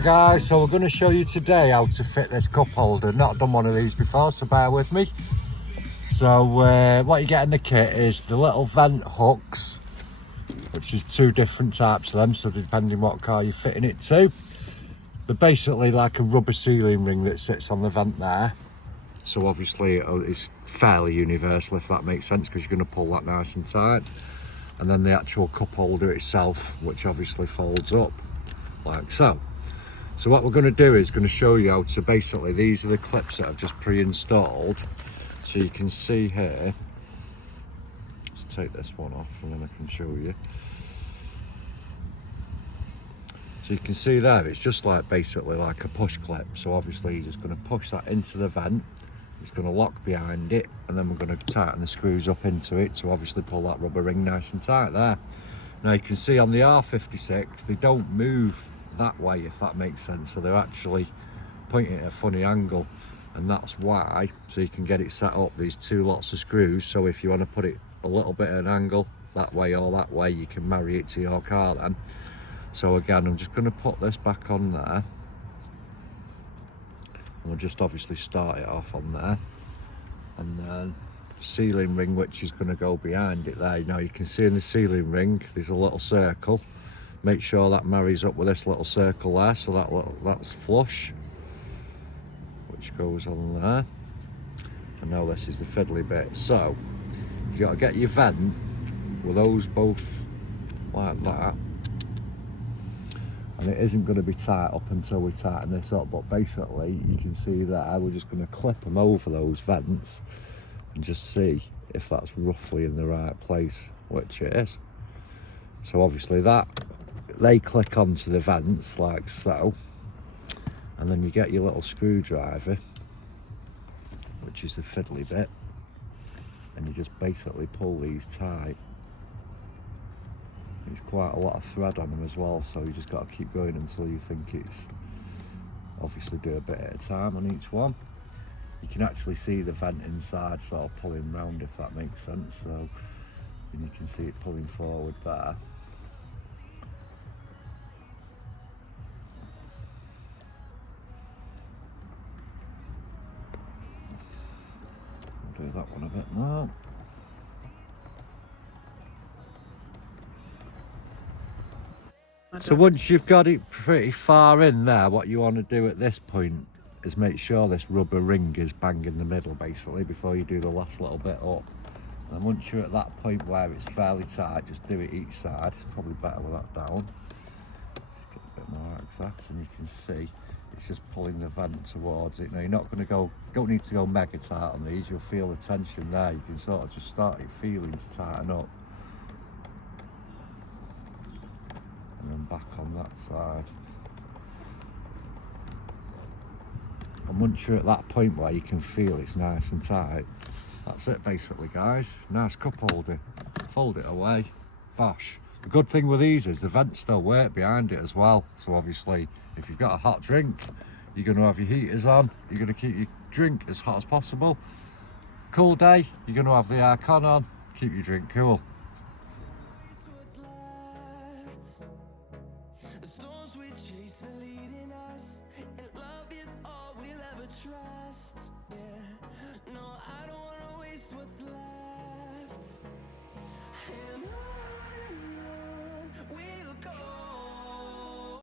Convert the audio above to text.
Right guys, so we're going to show you today how to fit this cup holder. Not done one of these before, so bear with me. So what you get in the kit is the little vent hooks, which is two different types of them, so depending what car you're fitting it to. They're basically like a rubber sealing ring that sits on the vent there. So obviously it's fairly universal, if that makes sense, because you're going to pull that nice and tight. And then the actual cup holder itself, which obviously folds up like so. So what we're going to do is going to show you how to basically, these are the clips that I've just pre-installed. So you can see here, let's take this one off and then I can show you. So you can see there, it's just like basically like a push clip. So obviously you're just going to push that into the vent. It's going to lock behind it, and then we're going to tighten the screws up into it to obviously pull that rubber ring nice and tight there. Now you can see on the R56 they don't move that way, if that makes sense, so they're actually pointing at a funny angle, and that's why. So you can get it set up, these two lots of screws, so if you want to put it a little bit at an angle that way or that way, you can marry it to your car then. So again, I'm just going to put this back on there. We'll just obviously start it off on there, and then sealing ring which is going to go behind it there. Now you can see in the sealing ring there's a little circle. Make sure that marries up with this little circle there, so that's flush, which goes on there. And now this is the fiddly bit. So you got to get your vent with those both like that. And it isn't going to be tight up until we tighten this up, but basically you can see that we're just going to clip them over those vents and just see if that's roughly in the right place, which it is. So obviously that they click onto the vents like so, and then you get your little screwdriver, which is the fiddly bit, and you just basically pull these tight. It's quite a lot of thread on them as well, so you just got to keep going until you think it's, obviously do a bit at a time on each one. You can actually see the vent inside sort of pulling round, if that makes sense, so, and you can see it pulling forward there. I'll do that one a bit now. So once you've got it pretty far in there, what you want to do at this point is make sure this rubber ring is bang in the middle basically before you do the last little bit up. And once you're at that point where it's fairly tight, just do it each side. It's probably better with that down. Just get a bit more access, and you can see it's just pulling the vent towards it. Now you're not going to go, don't need to go mega tight on these, you'll feel the tension there. You can sort of just start it feeling to tighten up. And then back on that side. And once you're at that point where you can feel it's nice and tight, that's it basically guys. Nice cup holder, fold it away, bash. The good thing with these is the vents still work behind it as well, so obviously if you've got a hot drink, you're going to have your heaters on, you're going to keep your drink as hot as possible. Cool day, you're going to have the aircon on, keep your drink cool. Trust, yeah. No, I don't wanna waste what's left. And